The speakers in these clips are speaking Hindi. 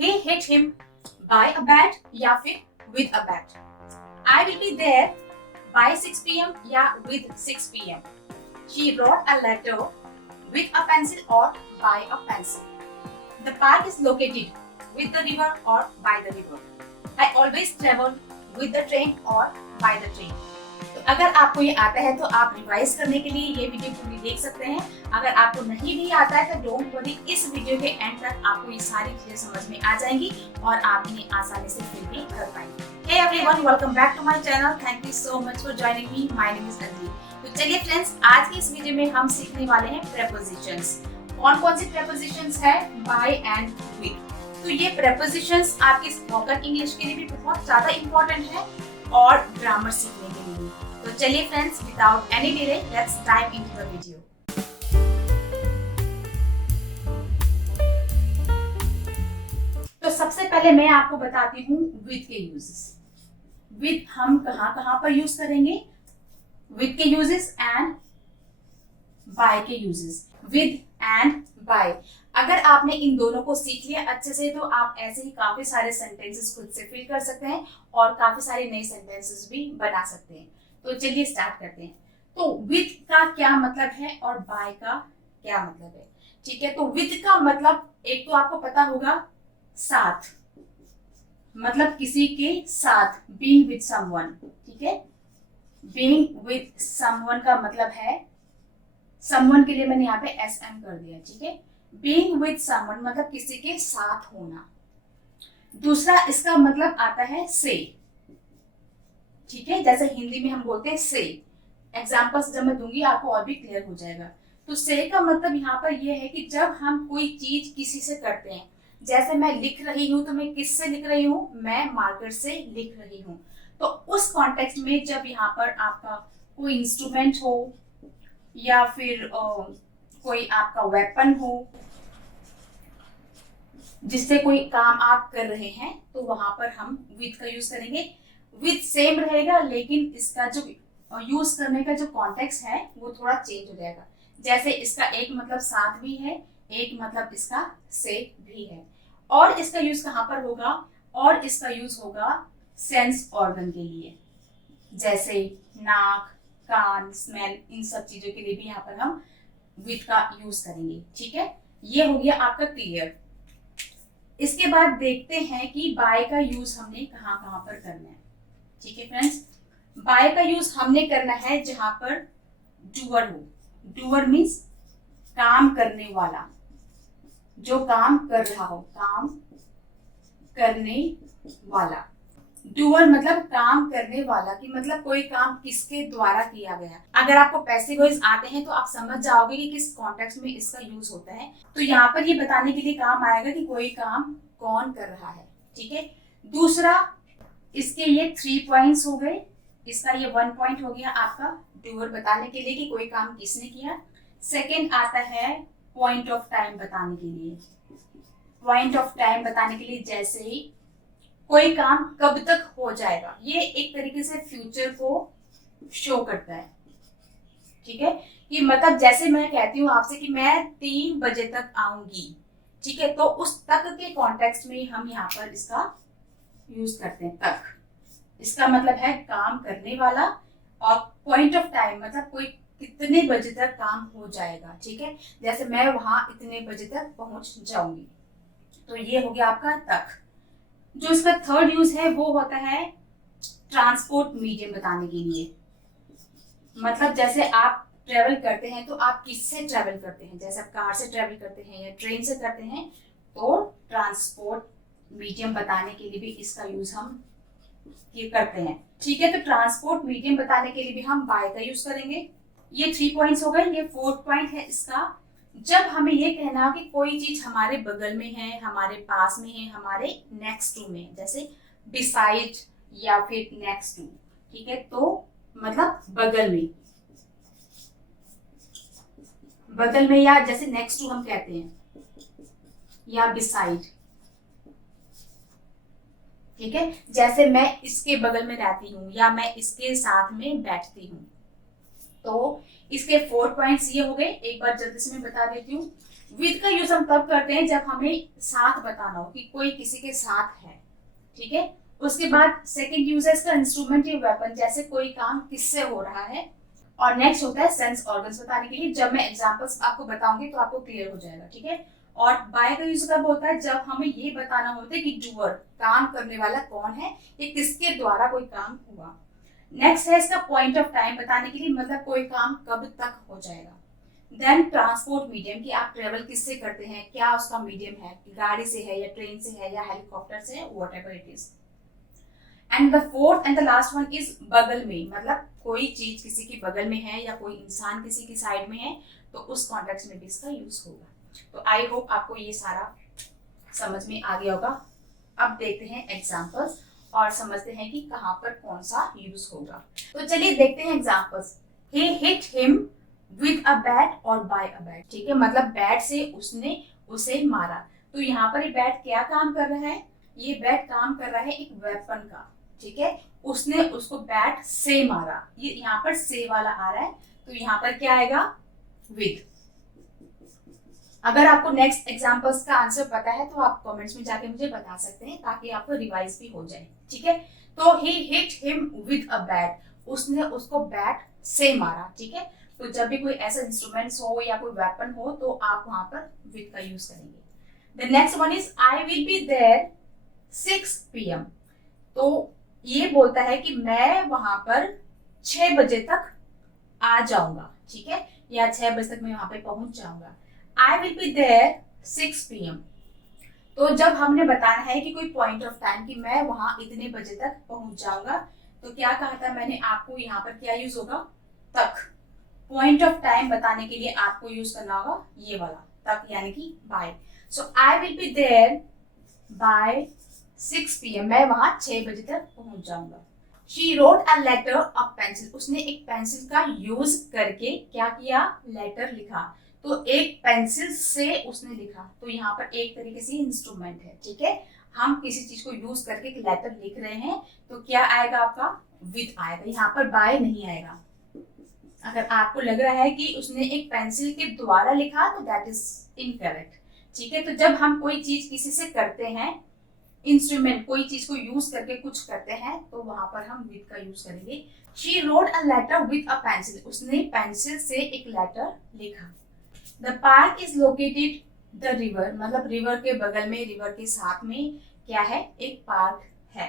He hit him by a bat या फिर with a bat. I will be there by 6 p.m. या with 6 p.m. She wrote a letter with a pencil or by a pencil. The park is located with the river or by the river. I always travel with the train or by the train. तो अगर आपको ये आता है तो आप रिवाइज करने के लिए ये वीडियो पूरी देख सकते हैं। अगर आपको नहीं भी आता है तो डोंट वरी, इस वीडियो के एंड तक आपको ये सारी चीजें समझ में आ जाएंगी और आप इन्हें आसानी से फिर भी कर पाएंगे। Hey everyone, welcome back to my channel. Thank you so much for joining me. My name is Anjali. तो चलिए फ्रेंड्स, आज की इस वीडियो में हम सीखने वाले हैं प्रेपोजिशंस। कौन कौन सी प्रेपोजिशंस है? By and with. तो ये प्रेपोजिशंस आपकी स्पोकन इंग्लिश के लिए भी बहुत ज्यादा इंपॉर्टेंट है और ग्रामर सीखने के लिए भी। तो चलिए friends, without any delay let's dive into the video. तो सबसे पहले मैं आपको बताती हूँ विद के यूजेस। विद हम कहाँ पर यूज करेंगे? विद के यूजेस एंड बाय के यूजेस। विद एंड बाय, अगर आपने इन दोनों को सीख लिया अच्छे से तो आप ऐसे ही काफी सारे सेंटेंसेस खुद से फिल कर सकते हैं और काफी सारे नए सेंटेंसेस भी बना सकते हैं। तो चलिए स्टार्ट करते हैं। तो विद का क्या मतलब है और बाय का क्या मतलब है? ठीक है, तो विद का मतलब एक तो आपको पता होगा, साथ, मतलब किसी के साथ, बीइंग विद समवन। ठीक है, बीइंग विद समवन का मतलब है, समवन के लिए मैंने यहाँ पे SM कर दिया। ठीक है, बीइंग विद समवन मतलब किसी के साथ होना। दूसरा इसका मतलब आता है से। ठीक है, जैसे हिंदी में हम बोलते हैं से। एग्जाम्पल्स जब मैं दूंगी आपको और भी क्लियर हो जाएगा। तो से का मतलब यहाँ पर यह है कि जब हम कोई चीज किसी से करते हैं, जैसे मैं लिख रही हूँ तो मैं किससे लिख रही हूँ? मैं मार्कर से लिख रही हूँ। तो उस कॉन्टेक्स्ट में जब यहाँ पर आपका कोई इंस्ट्रूमेंट हो या फिर कोई आपका वेपन हो जिससे कोई काम आप कर रहे हैं, तो वहां पर हम विद का यूज करेंगे। विद सेम रहेगा लेकिन इसका जो यूज करने का जो कॉन्टेक्स्ट है वो थोड़ा चेंज हो जाएगा। जैसे इसका एक मतलब साथ भी है, एक मतलब इसका से भी है। और इसका यूज कहाँ पर होगा? और इसका यूज होगा सेंस ऑर्गन के लिए, जैसे नाक, कान, स्मेल, इन सब चीजों के लिए भी यहाँ पर हम विद का यूज करेंगे। ठीक है, ये हो गया आपका क्लियर। इसके बाद देखते हैं कि बाय का यूज हमने कहाँ पर करना है। ठीक है फ्रेंड्स, बाय का यूज हमने करना है जहां पर डूअर हो। डूअर मीन्स काम करने वाला, जो काम कर रहा हो, काम करने वाला। डूअर मतलब काम करने वाला, कि मतलब कोई काम किसके द्वारा किया गया। अगर आपको पैसिव वॉइस आते हैं तो आप समझ जाओगे कि किस कॉन्टेक्स्ट में इसका यूज होता है। तो यहाँ पर ये बताने के लिए काम आएगा कि कोई काम कौन कर रहा है। ठीक है, दूसरा इसके ये 3 पॉइंट्स हो गए, इसका ये 1 पॉइंट हो गया आपका डूअर बताने के लिए कि कोई काम किसने किया। सेकेंड आता है पॉइंट ऑफ टाइम बताने के लिए। पॉइंट ऑफ टाइम बताने के लिए जैसे ही कोई काम कब तक हो जाएगा, ये एक तरीके से फ्यूचर को शो करता है। ठीक है, कि मतलब जैसे मैं कहती हूँ आपसे कि मैं 3 बजे तक आऊंगी। ठीक है, तो उस तक के कॉन्टेक्स्ट में हम यहाँ पर इसका यूज करते हैं, तक। इसका मतलब है काम करने वाला, और पॉइंट ऑफ टाइम मतलब कोई कितने बजे तक काम हो जाएगा। ठीक है, जैसे मैं वहां इतने बजे तक पहुंच जाऊंगी, तो ये हो गया आपका तक। जो इसका थर्ड यूज है वो होता है ट्रांसपोर्ट मीडियम बताने के लिए। मतलब जैसे आप ट्रेवल करते हैं तो आप किससे ट्रेवल करते हैं? जैसे आप कार से ट्रेवल करते हैं या ट्रेन से करते हैं, तो ट्रांसपोर्ट मीडियम बताने के लिए भी इसका यूज हम ये करते हैं। ठीक है, तो ट्रांसपोर्ट मीडियम बताने के लिए भी हम बाय का यूज करेंगे। ये 3 पॉइंट्स हो गए। ये 4th पॉइंट है इसका, जब हमें ये कहना कि कोई चीज हमारे बगल में है, हमारे पास में है, हमारे नेक्स्ट टू में, जैसे बिसाइड या फिर नेक्स्ट टू। ठीक है, तो मतलब बगल में, बगल में, या जैसे नेक्स्ट टू हम कहते हैं, या बिसाइड। ठीक है, जैसे मैं इसके बगल में रहती हूँ या मैं इसके साथ में बैठती हूँ। तो इसके 4 पॉइंट्स ये हो गए। एक बार जल्दी से मैं बता देती हूँ। विद का यूज हम तब करते हैं जब हमें साथ बताना हो कि कोई किसी के साथ है, ठीक है। उसके बाद सेकंड यूज है इसका इंस्ट्रूमेंट या वेपन, जैसे कोई काम किससे हो रहा है। और नेक्स्ट होता है सेंस ऑर्गन्स बताने के लिए, जब मैं एग्जांपल्स आपको बताऊंगी तो आपको क्लियर हो जाएगा, ठीक है। और बाय का यूज कब होता है, जब हमें ये बताना होता है कि डूअर काम करने वाला कौन है, ये किसके द्वारा कोई काम हुआ। नेक्स्ट है इसका पॉइंट ऑफ टाइम बताने के लिए, मतलब कोई काम कब तक हो जाएगा। देन ट्रांसपोर्ट मीडियम, कि आप ट्रेवल किससे करते हैं, क्या उसका मीडियम है, गाड़ी से है या ट्रेन से है या हेलीकॉप्टर से है, whatever it is. And the fourth and the last one is बगल में, मतलब कोई चीज किसी की बगल में है या कोई इंसान किसी की साइड में है, तो उस कॉन्टेक्स्ट में भी इसका यूज होगा। तो आई होप आपको ये सारा समझ में आ गया होगा। अब देखते हैं एग्जांपल्स और समझते हैं कि कहाँ पर कौन सा यूज होगा। तो चलिए देखते हैं examples. He hit him with a bat और बाय अ बैट, ठीक है, मतलब बैट से उसने उसे मारा। तो यहाँ पर ये बैट क्या काम कर रहा है, ये बैट काम कर रहा है एक वेपन का, ठीक है। उसने उसको बैट से मारा, ये यहाँ पर से वाला आ रहा है, तो यहाँ पर क्या आएगा, विद। अगर आपको नेक्स्ट एग्जांपल्स का आंसर पता है तो आप कमेंट्स में जाके मुझे बता सकते हैं, ताकि आपको रिवाइज भी हो जाए, ठीक है। तो he hit him with a bat, उसने उसको बैट से मारा, ठीक है। तो जब भी कोई ऐसा इंस्ट्रूमेंट्स हो या कोई वेपन हो तो आप वहां पर विद का यूज करेंगे। The next one is I will be there 6 PM। तो ये बोलता है कि मैं वहां पर 6 बजे तक आ जाऊंगा, ठीक है, या 6 बजे तक मैं वहां पे पहुंच जाऊंगा। I will be there 6 PM। तो जब हमने बताना है कि कोई पॉइंट ऑफ टाइम कि मैं वहां इतने बजे तक पहुंच जाऊंगा, तो क्या कहा था मैंने आपको, यहाँ पर क्या यूज होगा, तक। पॉइंट ऑफ टाइम बताने के लिए आपको यूज करना होगा ये वाला तक, यानी कि by. So I will be there by 6 PM, मैं वहां 6 बजे तक पहुंच जाऊंगा। She wrote a letter of pencil, उसने एक पेंसिल का यूज करके क्या किया, लेटर लिखा। तो एक पेंसिल से उसने लिखा, तो यहाँ पर एक तरीके से इंस्ट्रूमेंट है, ठीक है। हम किसी चीज को यूज करके एक लेटर लिख रहे हैं, तो क्या आएगा आपका, विद आएगा, यहाँ पर बाय नहीं आएगा। अगर आपको लग रहा है कि उसने एक पेंसिल के द्वारा लिखा तो दैट इज इनकरेक्ट, ठीक है। तो जब हम कोई चीज किसी से करते हैं, इंस्ट्रूमेंट कोई चीज को यूज करके कुछ करते हैं, तो वहां पर हम विद का यूज करेंगे। She wrote a letter with a pencil, उसने पेंसिल से एक लेटर लिखा। The park is located the river, मतलब रिवर के बगल में, रिवर के साथ में क्या है, एक पार्क है।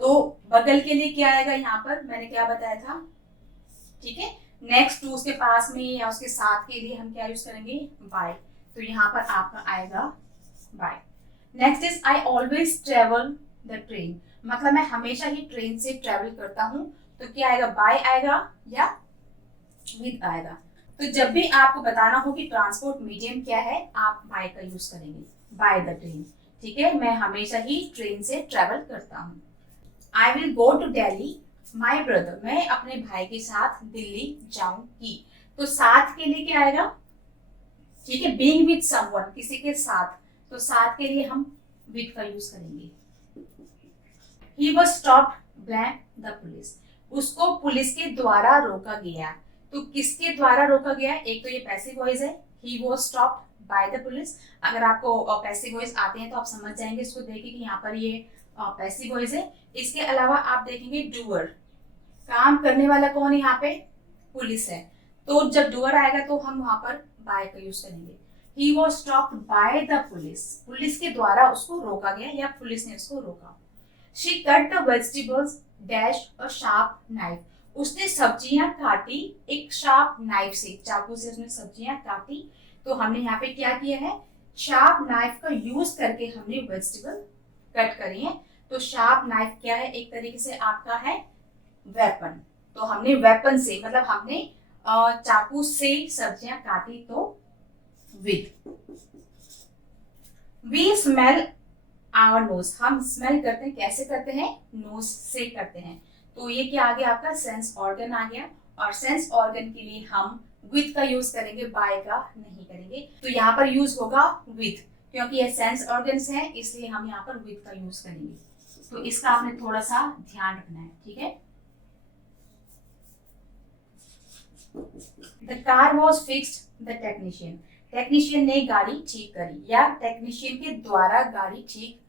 तो बगल के लिए क्या आएगा, यहाँ पर मैंने क्या बताया था, ठीक है। नेक्स्ट टू उसके पास में या उसके साथ के लिए हम क्या यूज करेंगे, बाय। तो यहाँ पर आपका आएगा by. Next is I always travel the train, मतलब मैं हमेशा ही ट्रेन से ट्रेवल करता हूँ, तो क्या आएगा, बाय आएगा या विद आएगा। तो जब भी आपको बताना हो कि ट्रांसपोर्ट मीडियम क्या है, आप बाय का यूज करेंगे, बाय द ट्रेन, ठीक है, मैं हमेशा ही ट्रेन से ट्रेवल करता हूँ। I will go to Delhi my brother, मैं अपने भाई के साथ दिल्ली जाऊंगी। तो साथ के लिए क्या आएगा, ठीक है, बीइंग विद समवन, किसी के साथ, तो साथ के लिए हम विद का यूज करेंगे। He was stopped by the police, उसको पुलिस के द्वारा रोका गया। तो किसके द्वारा रोका गया, एक तो ये पैसिव वॉइस है, he was stopped by the police. अगर आपको पैसिव वॉइस आते हैं तो आप समझ जाएंगे, इसको देखिए कि यहाँ पर ये पैसिव वॉइस है। इसके अलावा आप देखेंगे डूअर, काम करने वाला कौन है, यहाँ पे पुलिस है। तो जब डूअर आएगा तो हम वहां पर बाय का यूज करेंगे। He was stopped by the police, police के द्वारा उसको रोका गया या पुलिस ने उसको रोका। She cut the vegetables dash a sharp knife, उसने सब्जियां काटी एक शार्प नाइफ से, चाकू से उसने सब्जियां काटी। तो हमने यहाँ पे क्या किया है, शार्प नाइफ का यूज करके हमने वेजिटेबल कट करी है। तो शार्प नाइफ क्या है, एक तरीके से आपका है वेपन। तो हमने वेपन से, मतलब हमने चाकू से सब्जियां काटी, तो with. We smell our nose, हम स्मेल करते हैं, कैसे करते हैं, नोज से करते हैं। तो ये क्या आ गया, आपका सेंस ऑर्गन आ गया। और सेंस ऑर्गन के लिए हम विद का यूज करेंगे, बाय का नहीं करेंगे। तो यहाँ पर यूज होगा विद, क्योंकि ये सेंस ऑर्गन्स है, इसलिए हम यहाँ पर विद का यूज करेंगे। तो इसका आपने थोड़ा सा ध्यान रखना है, ठीक है। The car was fixed, the technician, technician ने गाड़ी ठीक करी या टेक्नीशियन के द्वारा गाड़ी ठीक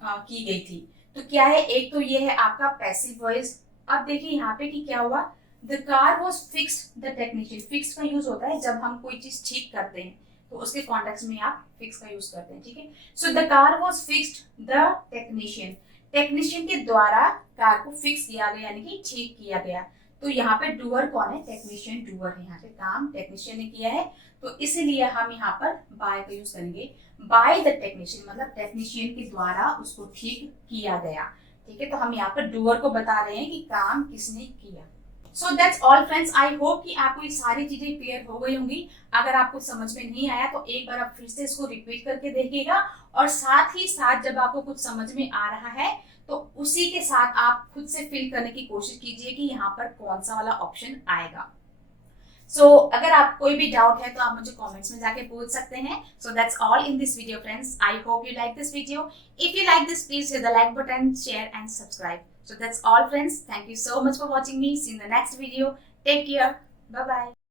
की गई थी। तो क्या है, एक तो ये है आपका पैसिव वॉइस। अब देखिए यहाँ पे कि क्या हुआ, the car was fixed the technician. Fix का यूज होता है जब हम कोई चीज ठीक करते हैं, तो उसके कॉन्टेक्स्ट में आप फिक्स का यूज करते हैं, ठीक है। So the car was fixed the technician, technician के द्वारा कार को फिक्स किया गया यानी कि ठीक किया गया। तो यहाँ पे डूअर कौन है, टेक्नीशियन डूअर है, यहाँ पे काम टेक्नीशियन ने किया है, तो इसलिए हम यहाँ पर बाय का यूज करेंगे। बाय द टेक्नीशियन मतलब टेक्नीशियन के द्वारा उसको ठीक किया गया, ठीक है। तो हम यहाँ पर डूअर को बता रहे हैं कि काम किसने किया। So that's all friends, I hope कि आपको ये सारी चीजें क्लियर हो गई होंगी। अगर आपको समझ में नहीं आया तो एक बार आप फिर से इसको रिपीट करके देखिएगा, और साथ ही साथ जब आपको कुछ समझ में आ रहा है तो उसी के साथ आप खुद से फिल करने की कोशिश कीजिए कि यहाँ पर कौन सा वाला ऑप्शन आएगा। अगर आप कोई भी डाउट है तो आप मुझे कमेंट्स में जाके पूछ सकते हैं। So that's all in this video friends, I hope you like this video. If you like this, please hit the like button, share and subscribe. So that's all friends. Thank you so much for watching me. See you in the next video. Take care. Bye bye.